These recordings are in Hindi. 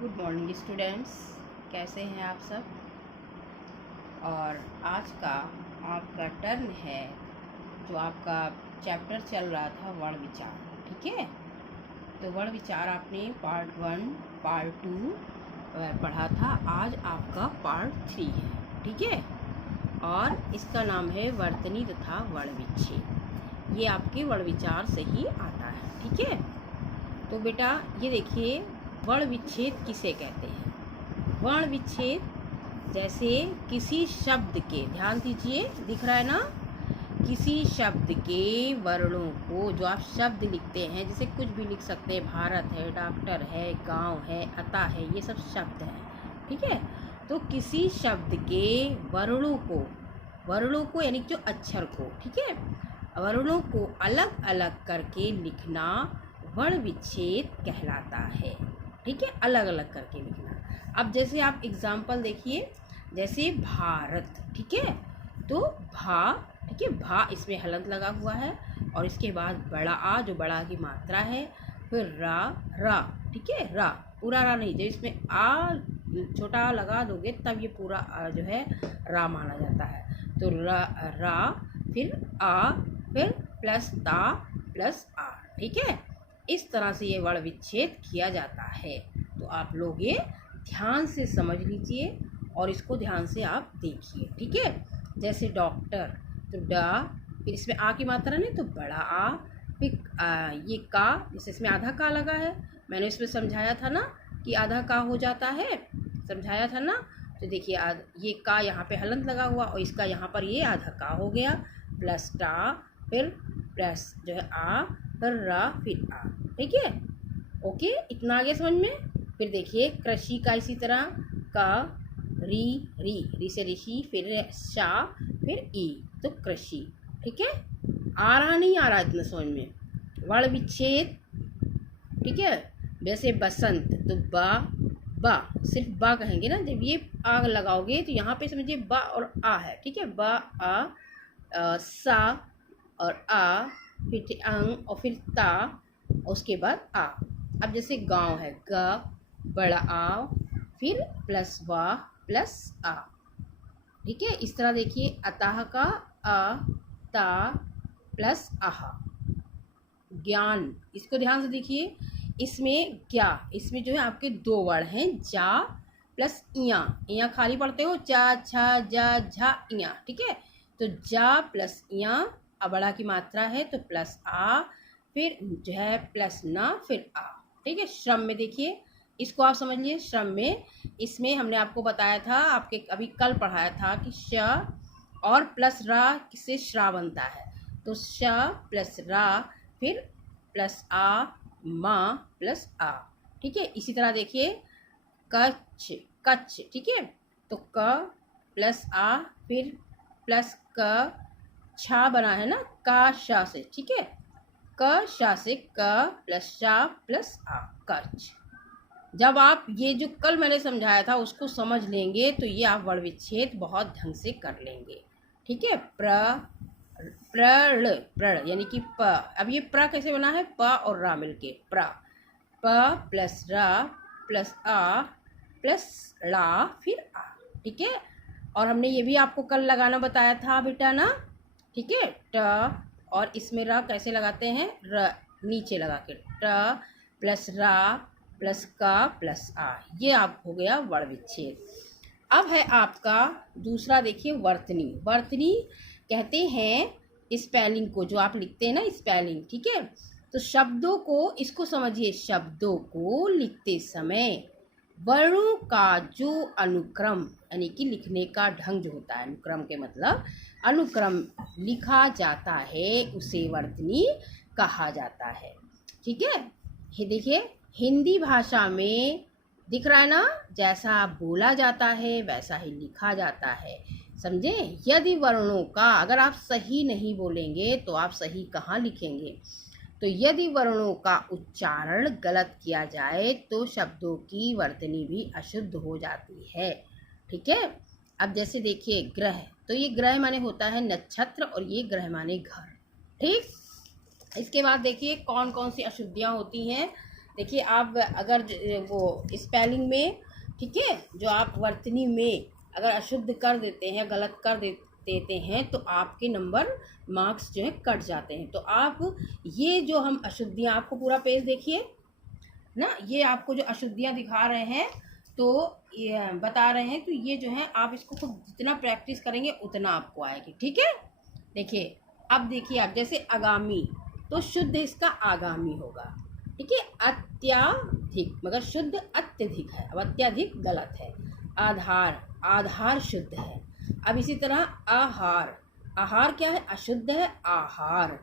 गुड मॉर्निंग स्टूडेंट्स, कैसे हैं आप सब। और आज का आपका टर्न है जो आपका चैप्टर चल रहा था वर्ण विचार। ठीक है, तो वर्ण विचार आपने पार्ट 1 पार्ट 2 पढ़ा था। आज आपका पार्ट 3 है। ठीक है, और इसका नाम है वर्तनी तथा वर्ण विच्छेद। ये आपके वर्ण विचार से ही आता है। ठीक है, तो बेटा ये देखिए, वर्ण विच्छेद किसे कहते हैं। वर्ण विच्छेद जैसे किसी शब्द के, ध्यान दीजिए दिख रहा है ना, किसी शब्द के वर्णों को, जो आप शब्द लिखते हैं, जैसे कुछ भी लिख सकते हैं, भारत है, डॉक्टर है, गांव है, अता है, ये सब शब्द हैं। ठीक है, तो किसी शब्द के वर्णों को यानी जो अक्षर को, ठीक है, वर्णों को अलग अलग करके लिखना वर्ण विच्छेद कहलाता है। ठीक है, अलग अलग करके लिखना। अब जैसे आप एग्जाम्पल देखिए, जैसे भारत, ठीक है, तो भा, ठीक है, भा इसमें हलंत लगा हुआ है, और इसके बाद बड़ा आ जो बड़ा की मात्रा है, फिर रा, ठीक है, रा पूरा रा नहीं, जब इसमें आ छोटा आ लगा दोगे तब ये पूरा जो है रा माना जाता है। तो रा फिर आ फिर प्लस ता प्लस आ। ठीक है, इस तरह से ये वर्ण विच्छेद किया जाता है। तो आप लोग ये ध्यान से समझ लीजिए और इसको ध्यान से आप देखिए। ठीक है, जैसे डॉक्टर, तो डा, फिर इसमें आ की मात्रा नहीं तो बड़ा आ, फिर ये का, जैसे इसमें आधा का लगा है, मैंने इसमें समझाया था ना कि आधा का हो जाता है, समझाया था ना। तो देखिए ये का यहाँ पे हलंत लगा हुआ, और इसका यहाँ पर ये आधा का हो गया, प्लस टा, फिर प्लस जो है आ, फिर रा, फिर आ। ठीक है, ओके, इतना आगे समझ में। फिर देखिए कृषि का इसी तरह, का, री से ऋषि, फिर शा, फिर ई, तो कृषि। ठीक है, आ रहा नहीं आ रहा इतना समझ में, वर्ण विच्छेद। ठीक है, वैसे बसंत, तो बा सिर्फ बा कहेंगे ना, जब ये आ लगाओगे तो यहाँ पे समझिए बा और आ है। ठीक है, बा आ, सा और आ, फिर अंग, और फिर ता, उसके बाद आ। अब जैसे गांव है, ग बड़ा आ, फिर प्लस वा प्लस आ। ठीक है, इस तरह देखिए अतः का अ ता प्लस आह। ज्ञान, इसको ध्यान से देखिए, इसमें क्या, इसमें जो है आपके दो वर्ण हैं, जा प्लस इया। इया खाली पढ़ते हो, चा छा जा झा इया। ठीक है, तो जा प्लस इया, बड़ा की मात्रा है तो प्लस आ, फिर जो है प्लस ना, फिर आ। ठीक है, श्रम में देखिए, इसको आप समझिए, श्रम में इसमें हमने आपको बताया था, आपके अभी कल पढ़ाया था कि श और प्लस रा किससे श्रा बनता है, तो श प्लस रा, फिर प्लस आ, माँ प्लस आ। ठीक है, इसी तरह देखिए कच्छ, कच्छ, ठीक है, तो क प्लस आ, फिर प्लस क, छा बना है ना का शा से। ठीक है, क शा से क प्लस शा प्लस आ, कच्छ। जब आप ये जो कल मैंने समझाया था उसको समझ लेंगे तो ये आप वर्ण विच्छेद बहुत ढंग से कर लेंगे। ठीक है, प्रण यानी कि प। अब ये प्र कैसे बना है, प और रा मिलके प्र, प प्लस रा प्लस आ प्लस ला, फिर आ। ठीक है, और हमने ये भी आपको कल लगाना बताया था बेटा ना। ठीक है, ट, और इसमें रा कैसे लगाते हैं, र नीचे लगा के, ट प्लस रा प्लस का प्लस आ, ये आप हो गया वर्ण विच्छेद। अब है आपका दूसरा, देखिए वर्तनी। वर्तनी कहते हैं स्पेलिंग को, जो आप लिखते हैं ना स्पेलिंग। ठीक है, तो शब्दों को, इसको समझिए, शब्दों को लिखते समय वर्णों का जो अनुक्रम यानी कि लिखने का ढंग जो होता है, अनुक्रम के मतलब अनुक्रम लिखा जाता है, उसे वर्तनी कहा जाता है। ठीक है, ये देखिए हिंदी भाषा में दिख रहा है ना, जैसा बोला जाता है वैसा ही लिखा जाता है, समझे। यदि वर्णों का, अगर आप सही नहीं बोलेंगे तो आप सही कहाँ लिखेंगे, तो यदि वर्णों का उच्चारण गलत किया जाए तो शब्दों की वर्तनी भी अशुद्ध हो जाती है। ठीक है, अब जैसे देखिए ग्रह, तो ये ग्रह माने होता है नक्षत्र, और ये ग्रह माने घर। ठीक, इसके बाद देखिए कौन कौन सी अशुद्धियाँ होती हैं, देखिए आप अगर वो स्पेलिंग में, ठीक है, जो आप वर्तनी में अगर अशुद्ध कर देते हैं, गलत कर देते हैं, तो आपके नंबर मार्क्स जो है कट जाते हैं। तो आप ये जो हम अशुद्धियाँ, आपको पूरा पेज देखिए ना, ये आपको जो अशुद्धियाँ दिखा रहे हैं, तो ये बता रहे हैं, तो ये जो है आप इसको खूब जितना प्रैक्टिस करेंगे उतना आपको आएगी। ठीक है, देखिए अब देखिए आप, जैसे आगामी, तो शुद्ध इसका आगामी होगा। ठीक है, अत्याधिक, मगर शुद्ध अत्यधिक है, अब अत्यधिक गलत है। आधार, आधार शुद्ध है। अब इसी तरह आहार, आहार क्या है, अशुद्ध है, आहार।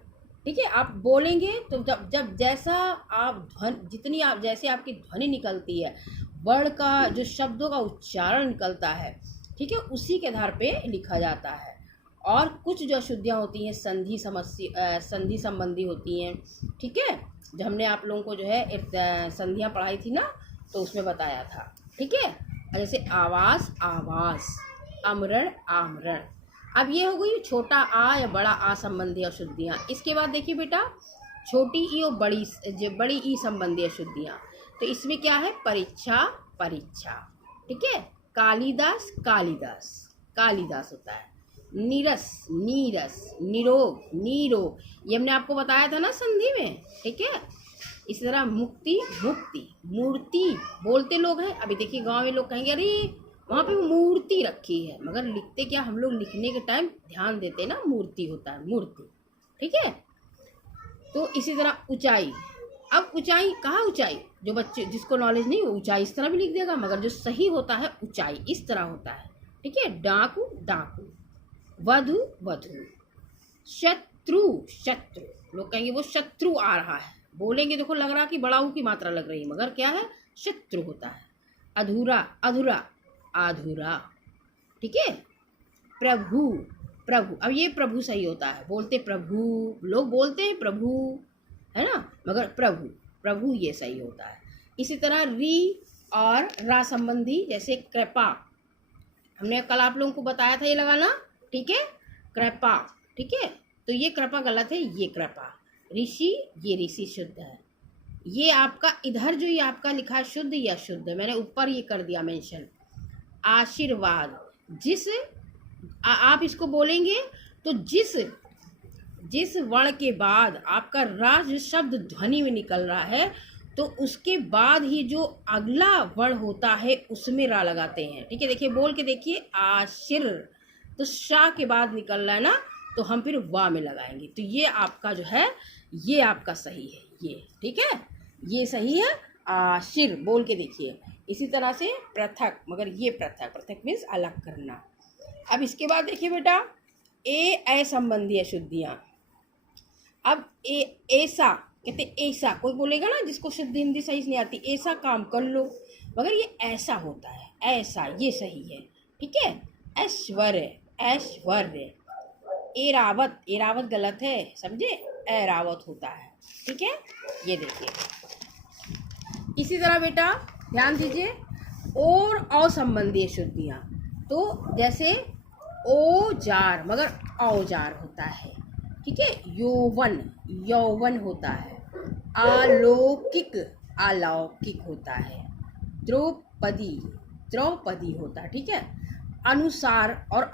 ठीक है, आप बोलेंगे तो जब जब जैसा आप जितनी आप, जैसे आपकी ध्वनि निकलती है, वर्ण का जो शब्दों का उच्चारण निकलता है, ठीक है, उसी के आधार पे लिखा जाता है। और कुछ जो अशुद्धियाँ होती हैं संधि संबंधी होती हैं। ठीक है, जो हमने आप लोगों को जो है संधियाँ पढ़ाई थी ना, तो उसमें बताया था। ठीक है, जैसे आवास, आवास, आमरण, आमरण। अब ये हो गई छोटा आ या बड़ा आ संबंधी अशुद्धियाँ। इसके बाद देखिए बेटा, छोटी ई और बड़ी ई संबंधी अशुद्धियाँ। तो इसमें क्या है, परीक्षा, परीक्षा। ठीक है, कालिदास, कालिदास, कालिदास होता है। नीरस, नीरस, निरोग, नीरोग, ये हमने आपको बताया था ना संधि में। ठीक है, इसी तरह मुक्ति, मुक्ति, मूर्ति, बोलते लोग हैं। अभी देखिए गांव में लोग कहेंगे अरे वहाँ पे मूर्ति रखी है, मगर लिखते क्या, हम लोग लिखने के टाइम ध्यान देते हैं ना, मूर्ति होता है, मूर्ति। ठीक है, तो इसी तरह ऊंचाई। अब ऊंचाई, कहाँ ऊंचाई, जो बच्चे जिसको नॉलेज नहीं, वो ऊंचाई इस तरह भी लिख देगा, मगर जो सही होता है ऊंचाई इस तरह होता है। ठीक है, डाकू, डाकू, वधु, वधु, शत्रु, शत्रु, लोग कहेंगे वो शत्रु आ रहा है, बोलेंगे देखो लग रहा कि बड़ाऊ की मात्रा लग रही है, मगर क्या है, शत्रु होता है। अधूरा, अधूरा, आधुरा। ठीक है, प्रभु, प्रभु, अब ये प्रभु सही होता है, बोलते प्रभु, लोग बोलते हैं प्रभु, है ना, मगर प्रभु, प्रभु ये सही होता है। इसी तरह री और रा संबंधी, जैसे कृपा, हमने कल आप लोगों को बताया था ये लगाना। ठीक है, कृपा। ठीक है, तो ये कृपा गलत है, ये कृपा। ऋषि, ये ऋषि शुद्ध है। ये आपका इधर जो ये आपका लिखा है शुद्ध या शुद्ध, मैंने ऊपर ये कर दिया मेंशन। आशीर्वाद, जिस आप इसको बोलेंगे तो जिस वर्ण के बाद आपका रा जो शब्द ध्वनि में निकल रहा है, तो उसके बाद ही जो अगला वर्ण होता है उसमें रा लगाते हैं। ठीक है, देखिए बोल के देखिए, आशीर, तो शा के बाद निकल रहा है ना, तो हम फिर वा में लगाएंगे। तो ये आपका जो है, ये आपका सही है, ये ठीक है, ये सही है। आशीर बोल के देखिए। इसी तरह से पृथक, मगर ये पृथक, पृथक मीन्स अलग करना। अब इसके बाद देखिए बेटा, ए संबंधी अशुद्धियाँ। अब ऐसा कहते, ऐसा कोई बोलेगा ना जिसको शुद्ध हिंदी सही नहीं आती, ऐसा काम कर लो, मगर ये ऐसा होता है, ऐसा, ये सही है। ठीक है, ऐश्वर्य, ऐश्वर्य। एरावत, एरावत गलत है, समझे, ऐरावत होता है। ठीक है, ये देखिए। इसी तरह बेटा ध्यान दीजिए, और असंबंधी अशुद्धियाँ, तो जैसे औजार, मगर औजार होता है। ठीक है, यौवन, यौवन होता है। अलौकिक, अलौकिक होता है। द्रौपदी, द्रौपदी होता है। ठीक है, अनुसार और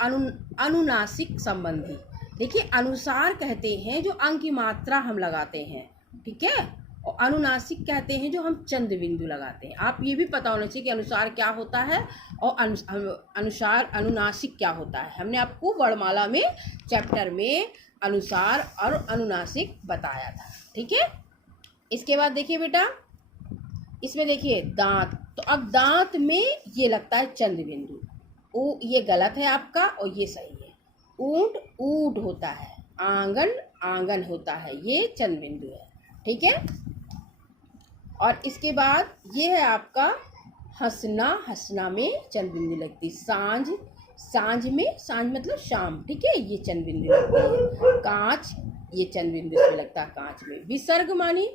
अनुनासिक संबंधी। देखिए अनुसार कहते हैं जो अंक की मात्रा हम लगाते हैं। ठीक है, और अनुनासिक कहते हैं जो हम चंद बिंदु लगाते हैं। आप ये भी पता होना चाहिए कि अनुसार क्या होता है और अनुसार, अनुनासिक क्या होता है। हमने आपको वर्णमाला में चैप्टर में अनुसार और अनुनासिक बताया था। ठीक है, इसके बाद देखिए बेटा, इसमें देखिए दांत, तो अब दांत में ये लगता है चंद बिंदु, ओ ये गलत है आपका और ये सही है। ऊंट, ऊंट होता है। आंगन, आंगन होता है, ये चंद बिंदु है। ठीक है, और इसके बाद ये है आपका हंसना, हंसना में चंद बिंदु लगती। सांझ, सांझ में, सांझ मतलब शाम। ठीक है, ये चंद बिंदु लगती है। कांच, ये चंद बिंदु इसमें लगता है, कांच में। विसर्ग मानी,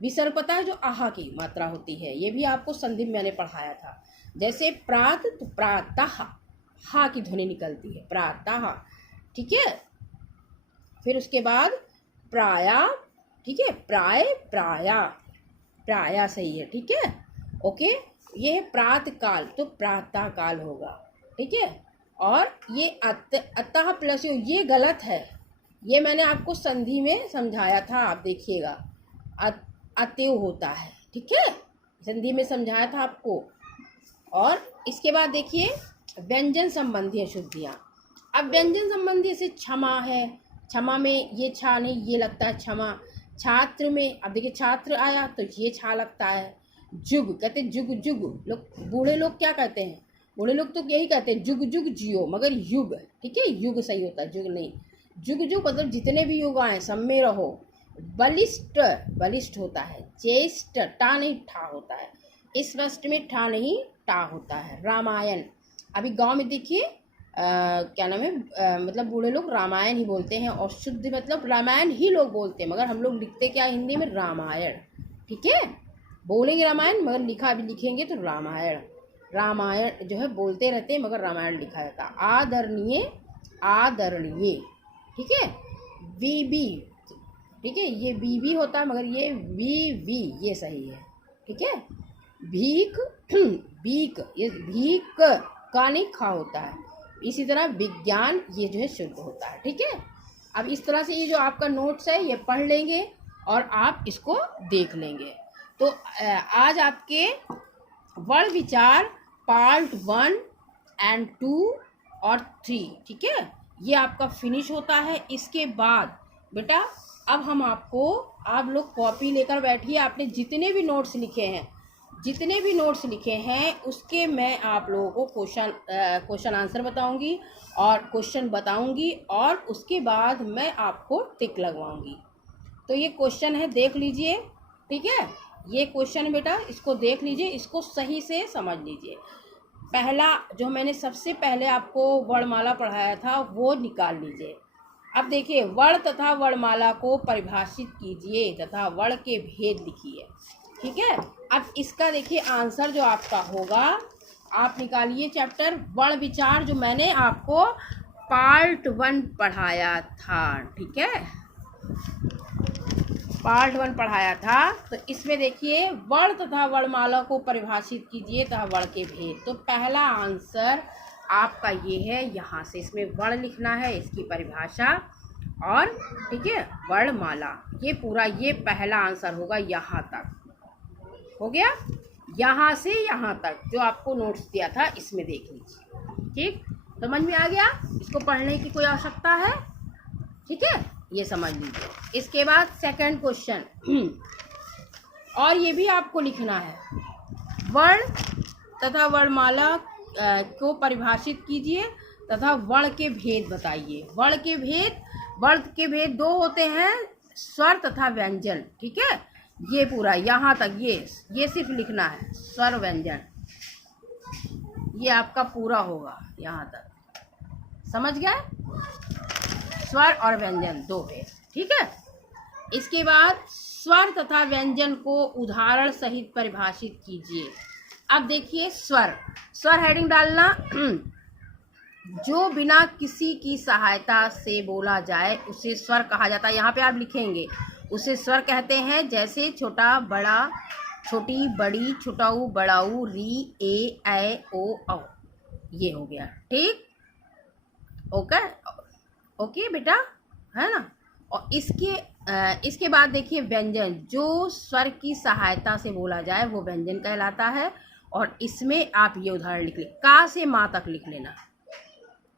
विसर्ग पता है जो आहा की मात्रा होती है, ये भी आपको संधि में मैंने पढ़ाया था। जैसे प्रात, तो प्रातः, हा की ध्वनि निकलती है, प्रातः। ठीक है, फिर उसके बाद प्राया। ठीक है, प्राय, प्राया। प्रायः सही है, ठीक है। ओके, ये है प्रातः काल, तो प्रातः काल होगा, ठीक है। और ये अतः प्लस ये गलत है, ये मैंने आपको संधि में समझाया था, आप देखिएगा अतएव होता है, ठीक है, संधि में समझाया था आपको। और इसके बाद देखिए व्यंजन संबंधी अशुद्धियाँ। अब व्यंजन संबंधी जैसे क्षमा है, क्षमा में ये छा नहीं, ये लगता है क्षमा। छात्र में, अब देखिए छात्र आया तो ये छा लगता है। जुग कहते जुग जुग, लोग बूढ़े लोग क्या कहते हैं, बूढ़े लोग तो यही कहते हैं जुग जुग जियो, मगर युग, ठीक है, युग सही होता है, जुग नहीं। जुग जुग मतलब जितने भी युग आए सब में रहो। बलिष्ठ, बलिष्ठ होता है। ज्येष्ठ, टा नहीं ठा होता है, इस वस्त में ठा नहीं टा होता है। रामायण, अभी गांव में देखिए क्या नाम है, मतलब बूढ़े लोग रामायण ही बोलते हैं, और शुद्ध मतलब रामायण ही लोग बोलते हैं, मगर हम लोग लिखते क्या हिंदी में, रामायण, ठीक है। बोलेंगे रामायण मगर लिखा भी लिखेंगे तो रामायण। रामायण जो है बोलते रहते हैं मगर रामायण लिखा जाता है। आदरणीय, आदरणीय, ठीक है। वीबी, ठीक है, ये बीबी होता है मगर ये वी ये सही है, ठीक है। भीख, भीख, ये भीख का नहीं खा होता है। इसी तरह विज्ञान, ये जो है शुद्ध होता है, ठीक है। अब इस तरह से ये जो आपका नोट्स है ये पढ़ लेंगे और आप इसको देख लेंगे। तो आज आपके वर्ण विचार पार्ट 1 और 2 और 3, ठीक है, ये आपका फिनिश होता है। इसके बाद बेटा अब हम आपको, आप लोग कॉपी लेकर बैठिए, आपने जितने भी नोट्स लिखे हैं, जितने भी नोट्स लिखे हैं उसके मैं आप लोगों को क्वेश्चन आंसर बताऊंगी और क्वेश्चन बताऊंगी, और उसके बाद मैं आपको टिक लगवाऊंगी। तो ये क्वेश्चन है, देख लीजिए, ठीक है। ये क्वेश्चन बेटा इसको देख लीजिए, इसको सही से समझ लीजिए। पहला जो मैंने सबसे पहले आपको वर्णमाला पढ़ाया था वो निकाल लीजिए। अब देखिए, वर्ण तथा वर्णमाला को परिभाषित कीजिए तथा वर्ण के भेद लिखिए, ठीक है। अब इसका देखिए आंसर जो आपका होगा, आप निकालिए चैप्टर वर्ण विचार, जो मैंने आपको पार्ट 1 पढ़ाया था, ठीक है, पार्ट 1 पढ़ाया था। तो इसमें देखिए वर्ण तथा वर्णमाला को परिभाषित कीजिए तथा वर्ण के भेद। तो पहला आंसर आपका ये है, यहाँ से इसमें वर्ण लिखना है, इसकी परिभाषा, और ठीक है वर्णमाला, ये पूरा, ये पहला आंसर होगा। यहाँ तक हो गया, यहाँ से यहाँ तक जो आपको नोट्स दिया था इसमें देख लीजिए, ठीक, समझ में आ गया। इसको पढ़ने की कोई आवश्यकता है, ठीक है, ये समझ लीजिए। इसके बाद सेकंड क्वेश्चन, और ये भी आपको लिखना है, वर्ण तथा वर्णमाला को परिभाषित कीजिए तथा वर्ण के भेद बताइए। वर्ण के भेद, वर्ण के भेद दो होते हैं, स्वर तथा व्यंजन, ठीक है, ये पूरा यहाँ तक, ये सिर्फ लिखना है, स्वर व्यंजन, ये आपका पूरा होगा यहाँ तक, समझ गए, स्वर और व्यंजन दो भेद, ठीक है। इसके बाद स्वर तथा व्यंजन को उदाहरण सहित परिभाषित कीजिए। अब देखिए स्वर, स्वर हेडिंग डालना, जो बिना किसी की सहायता से बोला जाए उसे स्वर कहा जाता है। यहाँ पे आप लिखेंगे, उसे स्वर कहते हैं, जैसे छोटा बड़ा, छोटी बड़ी, छोटाऊ बड़ाऊ, री ए ऐ ओ औ, ये हो गया, ठीक, ओके ओके बेटा, है ना। और इसके बाद देखिए व्यंजन, जो स्वर की सहायता से बोला जाए वो व्यंजन कहलाता है। और इसमें आप ये उदाहरण लिख ले, का से माँ तक लिख लेना,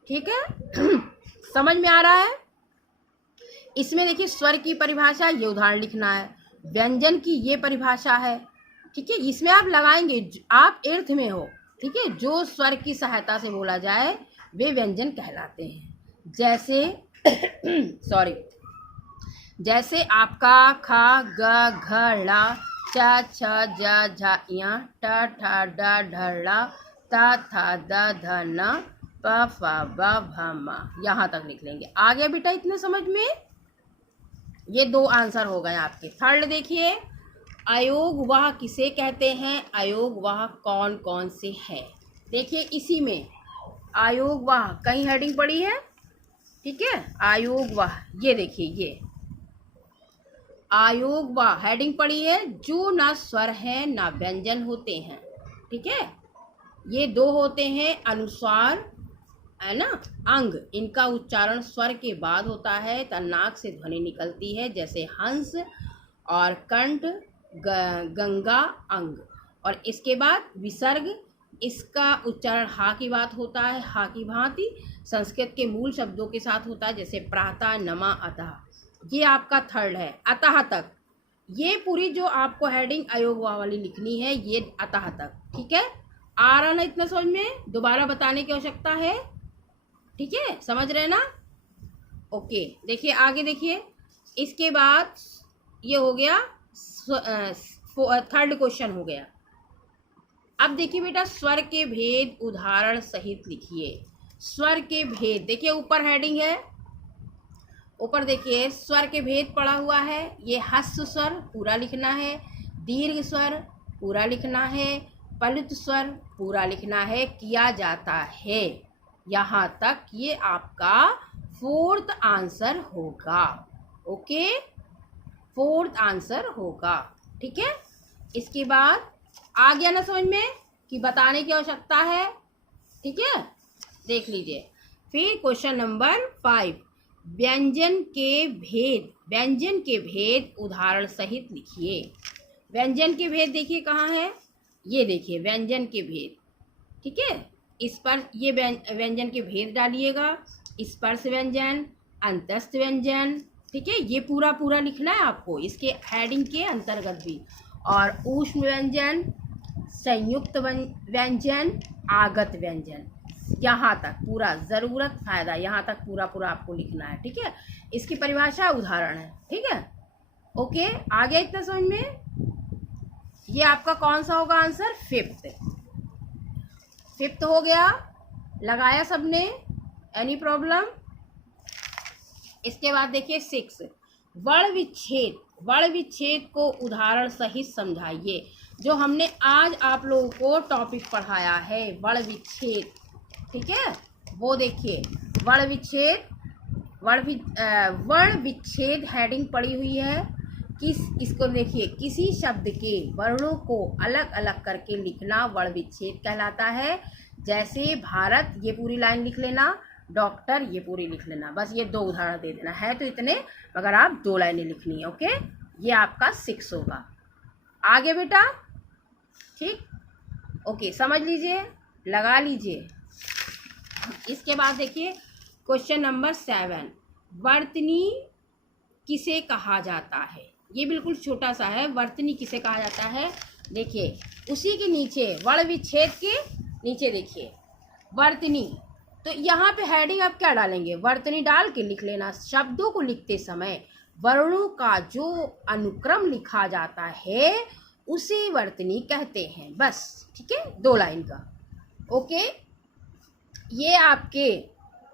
ठीक है समझ में आ रहा है। इसमें देखिए स्वर की परिभाषा, ये उदाहरण लिखना है, व्यंजन की ये परिभाषा है, ठीक है, इसमें आप लगाएंगे, आप अर्थ में हो, ठीक है, जो स्वर की सहायता से बोला जाए वे व्यंजन कहलाते हैं। जैसे सॉरी, जैसे आपका खा ग घ ला, च छ ज झ ञ, ट ठ ड ढ ळ, त थ द ध न, प फ ब भ म, यहाँ तक लिख लेंगे। आ गया बेटा इतने समझ में, ये दो आंसर हो गए आपके। थर्ड देखिए, अयोग वह किसे कहते हैं, अयोग वह कौन कौन से है। देखिए इसी में अयोग वह कहीं हेडिंग पड़ी है, ठीक है, अयोग वह, ये देखिए, ये आयोग व हेडिंग पड़ी है, जो ना स्वर है ना व्यंजन होते हैं। ठीक है, ये दो होते हैं अनुस्वार, है ना, अंग। इनका उच्चारण स्वर के बाद होता है, तो नाक से ध्वनि निकलती है, जैसे हंस और कंठ, गंगा, अंग। और इसके बाद विसर्ग, इसका उच्चारण हा की बात होता है, हा की भांति संस्कृत के मूल शब्दों के साथ होता है, जैसे प्रातः, नमा, अतः। ये आपका थर्ड है, अतः तक। ये पूरी जो आपको हेडिंग अयोग वाली लिखनी है, ये अतः तक। ठीक है, आ रहा ना इतना समझ में? दोबारा बताने की आवश्यकता है? ठीक है, समझ रहे ना? ओके, देखिए आगे देखिए। इसके बाद ये हो गया थर्ड क्वेश्चन हो गया। अब देखिए बेटा, स्वर के भेद उदाहरण सहित लिखिए। स्वर के भेद, देखिए ऊपर हेडिंग है, ऊपर देखिए स्वर के भेद पड़ा हुआ है। ये ह्रस्व स्वर पूरा लिखना है, दीर्घ स्वर पूरा लिखना है, प्लुत स्वर पूरा लिखना है, किया जाता है। यहाँ तक ये आपका फोर्थ आंसर होगा। ओके, फोर्थ आंसर होगा। ठीक है, इसके बाद आ गया ना समझ में कि बताने की आवश्यकता है? ठीक है, देख लीजिए। फिर क्वेश्चन नंबर 5, व्यंजन के भेद। व्यंजन के भेद उदाहरण सहित लिखिए। व्यंजन के भेद देखिए कहाँ है, ये देखिए व्यंजन के भेद। ठीक है, इस पर ये व्यंजन के भेद डालिएगा। स्पर्श व्यंजन, अंतस्थ व्यंजन, ठीक है, ये पूरा पूरा लिखना है आपको, इसके हेडिंग के अंतर्गत भी। और ऊष्म व्यंजन, संयुक्त व्यंजन, आगत व्यंजन, यहाँ तक पूरा, ज़रूरत फायदा, यहाँ तक पूरा पूरा आपको लिखना है। ठीक है, इसकी परिभाषा उदाहरण है। ठीक है, ओके, आ गया इतना समझ में? ये आपका कौन सा होगा आंसर? फिफ्थ हो गया। लगाया सबने? Any problem? इसके बाद देखिए 6, वर्ण विच्छेद। वर्ण विच्छेद को उदाहरण सहित समझाइए। जो हमने आज आप लोगों को टॉपिक पढ़ाया है वर्ण विच्छेद, ठीक है, वो देखिए वर्ण विच्छेद। वर्ण विच्छेद हेडिंग पड़ी हुई है। इसको देखिए, किसी शब्द के वर्णों को अलग अलग करके लिखना वर्ण विच्छेद कहलाता है। जैसे भारत, ये पूरी लाइन लिख लेना, डॉक्टर ये पूरी लिख लेना। बस ये 2 उदाहरण दे देना है, तो इतने, मगर आप 2 लाइनें लिखनी है। ओके, ये आपका 6 होगा। आगे बेटा, ठीक, ओके, समझ लीजिए, लगा लीजिए। इसके बाद देखिए क्वेश्चन नंबर 7, वर्तनी किसे कहा जाता है? ये बिल्कुल छोटा सा है, वर्तनी किसे कहा जाता है। देखिए उसी के नीचे, वर्ण विच्छेद के नीचे देखिए वर्तनी। तो यहाँ पे हेडिंग आप क्या डालेंगे? वर्तनी डाल के लिख लेना। शब्दों को लिखते समय वर्णों का जो अनुक्रम लिखा जाता है उसे वर्तनी कहते हैं। बस, ठीक है, 2 लाइन का। ओके, ये आपके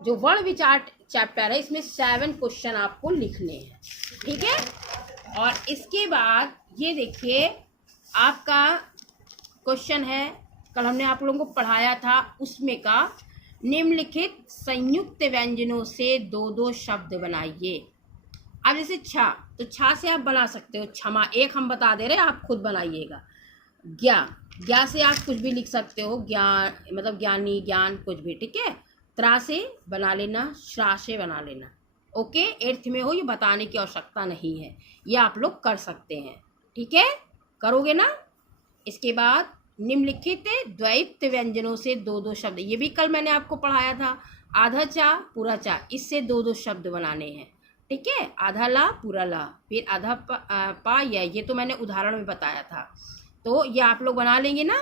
जो वर्ण विचार चैप्टर है, इसमें 7 क्वेश्चन आपको लिखने हैं। ठीक है, और इसके बाद ये देखिए आपका क्वेश्चन है, कल हमने आप लोगों को पढ़ाया था उसमें का, निम्नलिखित संयुक्त व्यंजनों से 2-2 शब्द बनाइए। अब जैसे छा, तो छा से आप बना सकते हो क्षमा, एक हम बता दे रहे हैं, आप खुद बनाइएगा। ज्ञा से आप कुछ भी लिख सकते हो, ज्ञान मतलब ज्ञानी, ज्ञान, कुछ भी। ठीक है, त्रा से बना लेना, श्रा से बना लेना। ओके, 8th में हो, ये बताने की आवश्यकता नहीं है, ये आप लोग कर सकते हैं। ठीक है, करोगे ना? इसके बाद निम्नलिखित द्वैत व्यंजनों से 2-2 शब्द, ये भी कल मैंने आपको पढ़ाया था। आधा चा, पूरा चा, इससे 2-2 शब्द बनाने हैं। ठीक है, आधा ला, पूरा ला, फिर आधा पा या, ये तो मैंने उदाहरण में बताया था। तो ये आप लोग बना लेंगे ना,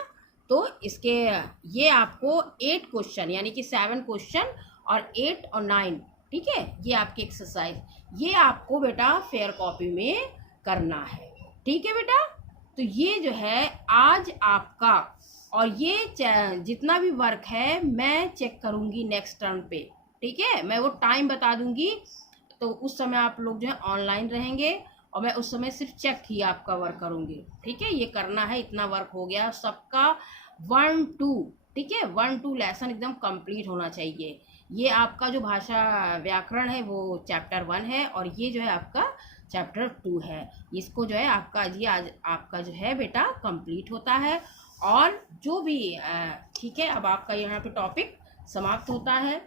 तो इसके ये आपको 8 क्वेश्चन, यानी कि 7 क्वेश्चन और 8 और 9, ठीक है, ये आपकी एक्सरसाइज, ये आपको बेटा फेयर कॉपी में करना है। ठीक है बेटा, तो ये जो है आज आपका, और ये जितना भी वर्क है मैं चेक करूँगी नेक्स्ट टर्म पे। ठीक है, मैं वो टाइम बता दूँगी, तो उस समय आप लोग जो है ऑनलाइन रहेंगे और मैं उस समय सिर्फ चेक ही आपका वर्क करूँगी। ठीक है, ये करना है, इतना वर्क हो गया सबका 1-2। ठीक है, 1-2 लेसन एकदम कंप्लीट होना चाहिए। ये आपका जो भाषा व्याकरण है वो चैप्टर 1 है, और ये जो है आपका चैप्टर 2 है। इसको जो है आपका ये आज आपका जो है बेटा कंप्लीट होता है। और जो भी ठीक है, अब आपका यहाँ पे टॉपिक समाप्त होता है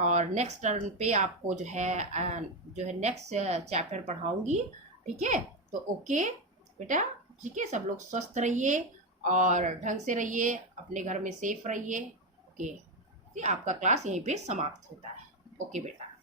और नेक्स्ट टर्न पे आपको जो है नेक्स्ट चैप्टर पढ़ाऊँगी। ठीक है, तो ओके बेटा, ठीक है, सब लोग स्वस्थ रहिए और ढंग से रहिए, अपने घर में सेफ रहिए। ओके, आपका क्लास यहीं पे समाप्त होता है। ओके बेटा।